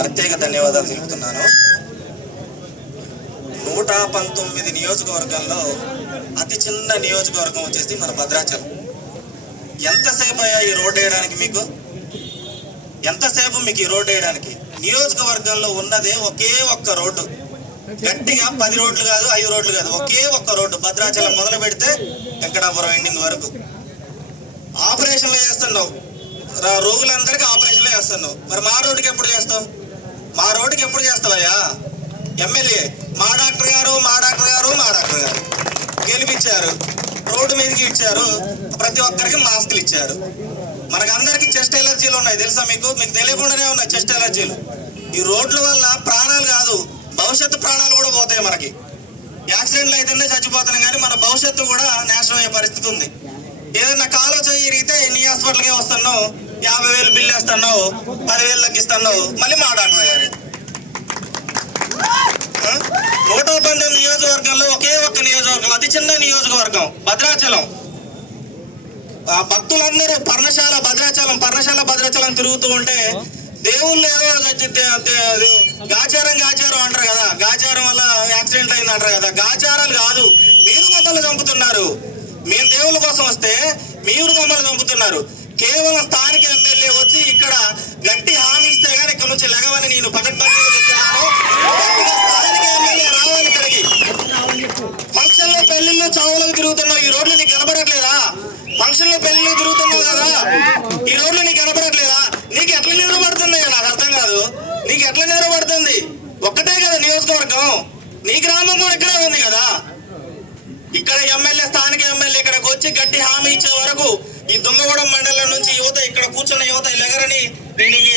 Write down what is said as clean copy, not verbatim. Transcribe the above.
ప్రత్యేక ధన్యవాదాలు తెలుపుతున్నాను. 119 నియోజకవర్గాల్లో అతి చిన్న నియోజకవర్గం వచ్చేసి మన భద్రాచలం. ఎంతసేపు అయ్యా ఈ రోడ్డు వేయడానికి? ఎంతసేపు మీకు ఈ రోడ్డు వేయడానికి? నియోజకవర్గంలో ఉన్నదే ఒకే ఒక్క రోడ్డు, గట్టిగా 10 రోడ్లు కాదు, 5 రోడ్లు కాదు, ఒకే ఒక్క రోడ్డు. భద్రాచలం మొదలు పెడితే వెంకటాపురం ఎండింగ్ వరకు ఆపరేషన్లు చేస్తున్నావు. రోగులందరికీ ఆపరేషన్లు చేస్తున్నావు. మరి మా రోడ్డుకి ఎప్పుడు చేస్తావు? మా రోడ్డుకి ఎప్పుడు చేస్తావయ్యా? ఎమ్మెల్యే మా డాక్టర్ గారు గెలిపించారు, రోడ్డు మీదకి ఇచ్చారు, ప్రతి ఒక్కరికి మాస్కులు ఇచ్చారు. మనకందరికి చెస్ట్ ఎలర్జీలు ఉన్నాయి తెలుసా? మీకు తెలియకుండానే ఉన్నాయి చెస్ట్ ఎలర్జీలు. ఈ రోడ్ల వల్ల ప్రాణాలు కాదు, భవిష్యత్తు ప్రాణాలు కూడా పోతాయి. మనకి యాక్సిడెంట్లు అయితేనే చచ్చిపోతున్నాం, కానీ మన భవిష్యత్తు కూడా నాశనం అయ్యే పరిస్థితి ఉంది. ఏదైనా కాలో చేయి ఇరిగితే నీ హాస్పిటల్కే వస్తున్నావు, 50,000 బిల్లు వేస్తున్నావు, 10,000 తగ్గిస్తున్నావు, మళ్ళీ మా డాక్టర్ గారు. 119 నియోజకవర్గంలో ఒకే ఒక్క నియోజకవర్గం, అతి చిన్న నియోజకవర్గం భద్రాచలం. భక్తులందరూ పర్ణశాల భద్రాచలం తిరుగుతూ ఉంటే దేవుళ్ళు ఏదో గాచారం అంటారు కదా, గాచారం వల్ల యాక్సిడెంట్ అయింది అంటారు కదా. గాచారాలు కాదు, మీరు మమ్మల్ని చంపుతున్నారు. మేము దేవుళ్ళ కోసం వస్తే మీరు మమ్మల్ని చంపుతున్నారు. కేవలం స్థానిక ఎమ్మెల్యే వచ్చి ఇక్కడ గట్టి హామీ ఇస్తే కానీ ఇక్కడ నుంచి లెగవని నేను పకడ్బందీగా చెప్తున్నాను. స్థానిక ఎమ్మెల్యే రావాలి ఇక్కడికి. ఫంక్షన్లో పెళ్లిళ్ళు చావులకు తిరుగుతున్నావు, ఈ రోడ్లు నీకు కనబడట్లేదా? ఫంక్షన్లో పెళ్లిళ్ళు తిరుగుతున్నావు కదా, ఈ రోడ్లు నీకు కనబడట్లేదా? నీకు ఎట్లా నిద్ర పడుతుంది? నాకు అర్థం కాదు, నీకు ఎట్లా నిద్ర పడుతుంది? ఒక్కటే కదా నియోజకవర్గం, నీ గ్రామం కూడా ఇక్కడే ఉంది కదా. ఇక్కడ స్థానిక ఎమ్మెల్యే ఇక్కడికి వచ్చి గట్టి హామీ ఇచ్చే వరకు ఈ దుమ్మగూడెం మండలం నుంచి యువత, ఇక్కడ కూర్చున్న యువత లెగరని దీనికి